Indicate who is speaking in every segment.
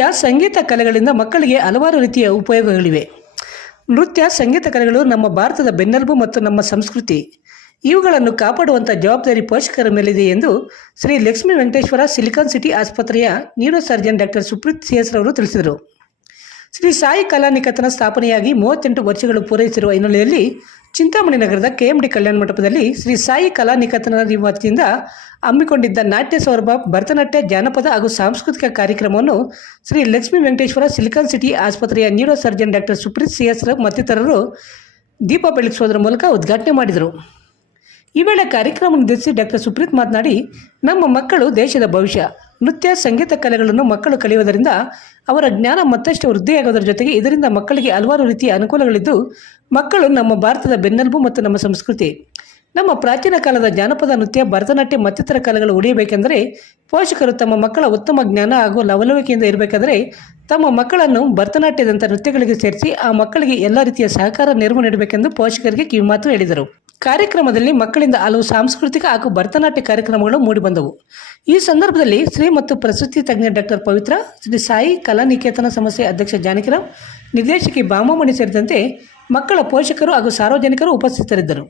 Speaker 1: ನೃತ್ಯ, ಸಂಗೀತ ಕಲೆಗಳಿಂದ ಮಕ್ಕಳಿಗೆ ಹಲವಾರು ರೀತಿಯ ಉಪಯೋಗಗಳಿವೆ. ನೃತ್ಯ, ಸಂಗೀತ ಕಲೆಗಳು ನಮ್ಮ ಭಾರತದ ಬೆನ್ನೆಲುಬು ಮತ್ತು ನಮ್ಮ ಸಂಸ್ಕೃತಿ. ಇವುಗಳನ್ನು ಕಾಪಾಡುವಂಥ ಜವಾಬ್ದಾರಿ ಪೋಷಕರ ಮೇಲಿದೆ ಎಂದು ಶ್ರೀ ಲಕ್ಷ್ಮೀ ವೆಂಕಟೇಶ್ವರ ಸಿಲಿಕಾನ್ ಸಿಟಿ ಆಸ್ಪತ್ರೆಯ neuro surgeon doctor Supreeth CS ರವರು ತಿಳಿಸಿದರು. ಶ್ರೀ ಸಾಯಿ ಕಲಾನಿಕತನ ಸ್ಥಾಪನೆಯಾಗಿ ಮೂವತ್ತೆಂಟು ವರ್ಷಗಳು ಪೂರೈಸಿರುವ ಹಿನ್ನೆಲೆಯಲ್ಲಿ ಚಿಂತಾಮಣಿ ನಗರದ ಕೆಎಂಡಿ ಕಲ್ಯಾಣ ಮಂಟಪದಲ್ಲಿ ಶ್ರೀ ಸಾಯಿ ಕಲಾನಿಕತನ ವತಿಯಿಂದ ಹಮ್ಮಿಕೊಂಡಿದ್ದ ನಾಟ್ಯ ಸೌರಭ, ಭರತನಾಟ್ಯ, ಜಾನಪದ ಹಾಗೂ ಸಾಂಸ್ಕೃತಿಕ ಕಾರ್ಯಕ್ರಮವನ್ನು ಶ್ರೀ ಲಕ್ಷ್ಮೀ ವೆಂಕಟೇಶ್ವರ ಸಿಲಿಕಾನ್ ಸಿಟಿ ಆಸ್ಪತ್ರೆಯ neuro surgeon doctor Supreeth C S ಮತ್ತಿತರರು ದೀಪ ಬೆಳಗಿಸುವುದರ ಮೂಲಕ ಉದ್ಘಾಟನೆ ಮಾಡಿದರು. ಈ ವೇಳೆ ಕಾರ್ಯಕ್ರಮ ನಿರ್ದೇಶಿಸಿ ಡಾಕ್ಟರ್ ಸುಪ್ರೀತ್ ಮಾತನಾಡಿ, ನಮ್ಮ ಮಕ್ಕಳು ದೇಶದ ಭವಿಷ್ಯ ನೃತ್ಯ, ಸಂಗೀತ ಕಲೆಗಳನ್ನು ಮಕ್ಕಳು ಕಲಿಯುವುದರಿಂದ ಅವರ ಜ್ಞಾನ ಮತ್ತಷ್ಟು ವೃದ್ಧಿಯಾಗುವುದರ ಜೊತೆಗೆ ಇದರಿಂದ ಮಕ್ಕಳಿಗೆ ಹಲವಾರು ರೀತಿಯ ಅನುಕೂಲಗಳಿದ್ದು, ಮಕ್ಕಳು ನಮ್ಮ ಭಾರತದ ಬೆನ್ನೆಲುಬು ಮತ್ತು ನಮ್ಮ ಸಂಸ್ಕೃತಿ. ನಮ್ಮ ಪ್ರಾಚೀನ ಕಾಲದ ಜಾನಪದ ನೃತ್ಯ, ಭರತನಾಟ್ಯ ಮತ್ತಿತರ ಕಲೆಗಳು ಉಳಿಯಬೇಕೆಂದರೆ ಪೋಷಕರು ತಮ್ಮ ಮಕ್ಕಳ ಉತ್ತಮ ಜ್ಞಾನ ಹಾಗೂ ಲವಲವಿಕೆಯಿಂದ ಇರಬೇಕಾದರೆ ತಮ್ಮ ಮಕ್ಕಳನ್ನು ಭರತನಾಟ್ಯದಂಥ ನೃತ್ಯಗಳಿಗೆ ಸೇರಿಸಿ ಆ ಮಕ್ಕಳಿಗೆ ಎಲ್ಲ ರೀತಿಯ ಸಹಕಾರ, ನೆರವು ನೀಡಬೇಕೆಂದು ಪೋಷಕರಿಗೆ ಕಿವಿಮಾತು ಹೇಳಿದರು. ಕಾರ್ಯಕ್ರಮದಲ್ಲಿ ಮಕ್ಕಳಿಂದ ಹಲವು ಸಾಂಸ್ಕೃತಿಕ ಹಾಗೂ ಭರತನಾಟ್ಯ ಕಾರ್ಯಕ್ರಮಗಳು ಮೂಡಿಬಂದವು. ಈ ಸಂದರ್ಭದಲ್ಲಿ ಶ್ರೀ ಮತ್ತು ಪ್ರಸೂತಿ ತಜ್ಞ ಡಾಕ್ಟರ್ ಪವಿತ್ರ, ಶ್ರೀ ಸಾಯಿ ಕಲಾನಿಕೇತನ ಸಂಸ್ಥೆ ಅಧ್ಯಕ್ಷ ಜಾನಕಿರಾಮ್ ನಿರ್ದೇಶಕಿ ಬಾಮಮಣಿ ಸೇರಿದಂತೆ ಮಕ್ಕಳ ಪೋಷಕರು ಹಾಗೂ ಸಾರ್ವಜನಿಕರು ಉಪಸ್ಥಿತರಿದ್ದರು.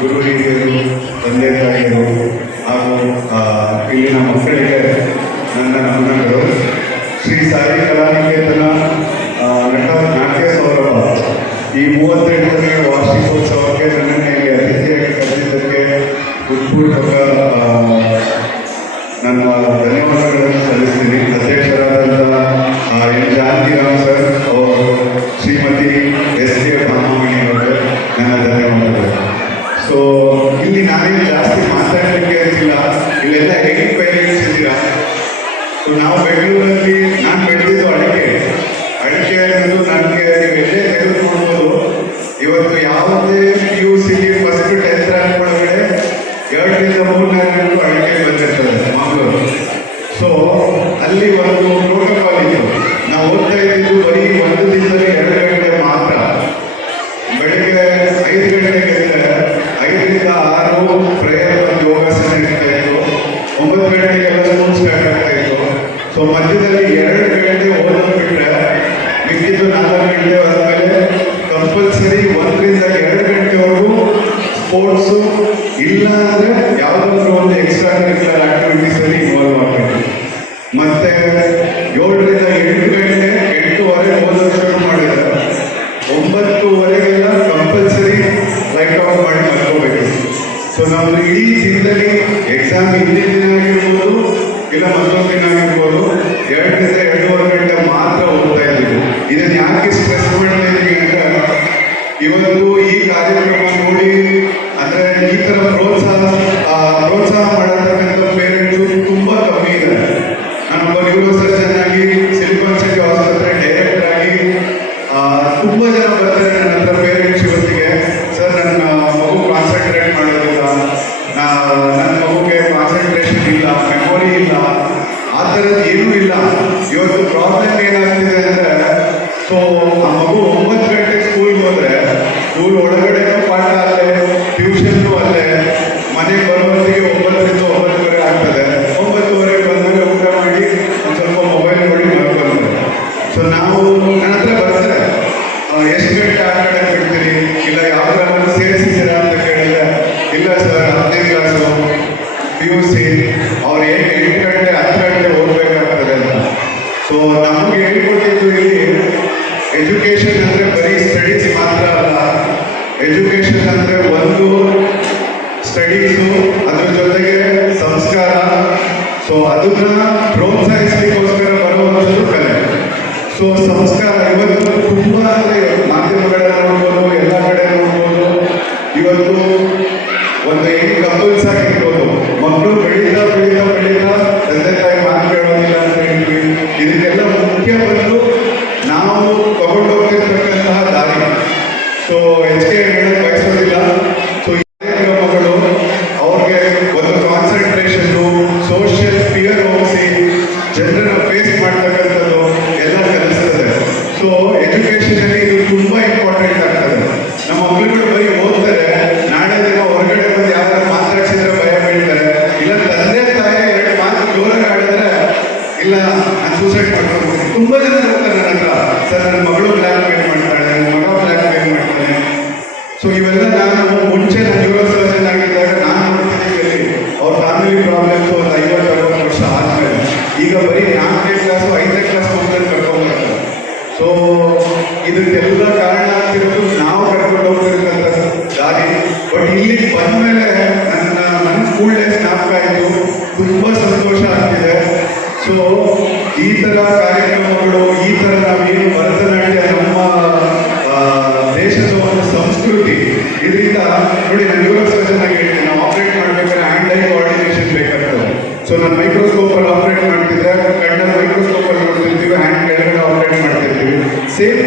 Speaker 2: ಗುರು ಹಿರಿಯರು ತಂದೆ ತಾಯಿಯರು ಹಾಗೂ ಇಲ್ಲಿನ ಮಕ್ಕಳಿಗೆ ನನ್ನ ನಮನಗಳು. ಶ್ರೀ ಸಾಯಿ ಕಲಾನಿಕೇತನ ನಟ ನಾಟ್ಯ ಸೌರಭ ಈ ಮೂವತ್ತೆಂಟನೇ ವಾರ್ಷಿಕೋತ್ಸವಕ್ಕೆ ನನ್ನನ್ನು ಇಲ್ಲಿ ಅತಿಥಿಯಾಗಿ ಕರೆದಿದ್ದಕ್ಕೆ ಉತ್ಪೂರ್ವಕ ನನ್ನ ಧನ್ಯವಾದಗಳನ್ನು ಸಲ್ಲಿಸ್ತೀನಿ. ಅಧ್ಯಕ್ಷರಾದಂಥ ಎನ್. ಜಾನಕಿರಾಮ್ ಸರ್ ನಾವು ಬೆಂಗಳೂರಲ್ಲಿ ನಾನು ಬೆಳೆದಿದ್ದು ಅಡಿಕೆ. ಅಡಿಕೆ ಅನ್ನೋದು ನನಗೆ ಎಲ್ಲೇ ತೆಗೆದುಕೊಳ್ಬೋದು. ಇವತ್ತು ಯಾವುದೇ P U C first tenth rank ಒಳಗಡೆ ಎರಡರಿಂದ ಮೂರನೇ ಅಡಿಕೆ ಬಂದಿರ್ತದೆ ಮಂಗಳೂರು ಸೊ ಅಲ್ಲಿ ಒಂದು ಇಡೀ ದಿನದಲ್ಲಿ ಎಕ್ಸಾಮ್ ಹಿಂದಿನ ದಿನ ಆಗಿರ್ಬೋದು ಇಲ್ಲ ಮತ್ತೊಂದು ದಿನ ಆಗಿರ್ಬೋದು ಎರಡರಿಂದ ಎರಡೂವರೆ ಗಂಟೆ ಮಾತ್ರ ಓದ್ತಾ ಇದ್ದೀವಿ. ಇದನ್ನು ಯಾಕೆ ಸ್ಟ್ರೆಸ್ ಮಾಡ್ತಾ ಇದ್ದೀವಿ ಅಂದ್ರೆ ಇವತ್ತು ಈ ಕಾರ್ಯಕ್ರಮ ನೋಡಿ ಅಂದ್ರೆ ಈ ತರ ಪ್ರೋತ್ಸಾಹ ಪ್ರೋತ್ಸಾಹ ಮಾಡತಕ್ಕಂಥ ನಮಗೆ ಹೇಳ್ಕೊಟ್ಟಿದ್ದು ಇಲ್ಲಿ ಎಜುಕೇಶನ್ ಅಂದರೆ ಬರೀ ಸ್ಟಡೀಸ್ ಮಾತ್ರ ಅಲ್ಲ. ಎಜುಕೇಶನ್ ಅಂದರೆ ಒಂದು ಸ್ಟಡೀಸು ಅದ್ರ ಜೊತೆಗೆ ಸಂಸ್ಕಾರ. ಸೊ ಅದನ್ನ ಪ್ರೋತ್ಸಾಹಿಸಲಿಕ್ಕೋಸ್ಕರ ಬರುವಂಥದ್ದು ಕಲೆ. ಸೊ ಸಂಸ್ಕಾರ ಇವತ್ತು So, es que ಸಂತೋಷ ಆಗ್ತಿದೆ. ಸೊ ಈ ತರ ಕಾರ್ಯಕ್ರಮಗಳು, ಈ ತರ ನಾವೇನು ಭರತನಾಟ್ಯ ನಮ್ಮ ದೇಶದ ಒಂದು ಸಂಸ್ಕೃತಿ. ಇದರಿಂದ ನೋಡಿ, ನಾನು ಯುವ ಚೆನ್ನಾಗಿ ಹೇಳ್ತೀನಿ. ನಾವು ಆಪರೇಟ್ ಮಾಡ್ಬೇಕಾದ್ರೆ ಹ್ಯಾಂಡ್ ಐ ಕೋಆರ್ಡಿನೇಷನ್ ಬೇಕಾಗ್ತದೆ ಸೊ ನಾನು ಮೈಕ್ರೋಸ್ಕೋಪ್ ಅಲ್ಲಿ ಆಪರೇಟ್ ಮಾಡ್ತಿದ್ರೆ, ಕಣ್ಣಲ್ಲಿ ಮೈಕ್ರೋಸ್ಕೋಪ್ ಅಲ್ಲಿ ನೋಡ್ತಿರ್ತೀವಿ ಹ್ಯಾಂಡ್ ಕೆಳಗಡೆ ಆಪರೇಟ್ ಮಾಡ್ತಿರ್ತೀವಿ. ಸೇಮ್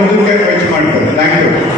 Speaker 2: ಮುಂದಕ್ಕೆ ಫೆಚ್ ಮಾಡ್ತಾರೆ ಥ್ಯಾಂಕ್ ಯು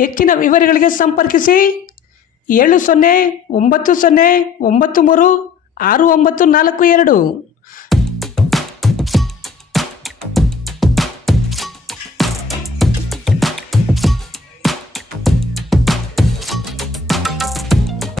Speaker 1: ಹೆಚ್ಚಿನ ವಿವರಗಳಿಗೆ ಸಂಪರ್ಕಿಸಿ ಏಳು ಸೊನ್ನೆ ಒಂಬತ್ತು ಸೊನ್ನೆ ಒಂಬತ್ತು ಮೂರು ಆರು ಒಂಬತ್ತು ನಾಲ್ಕು ಎರಡು.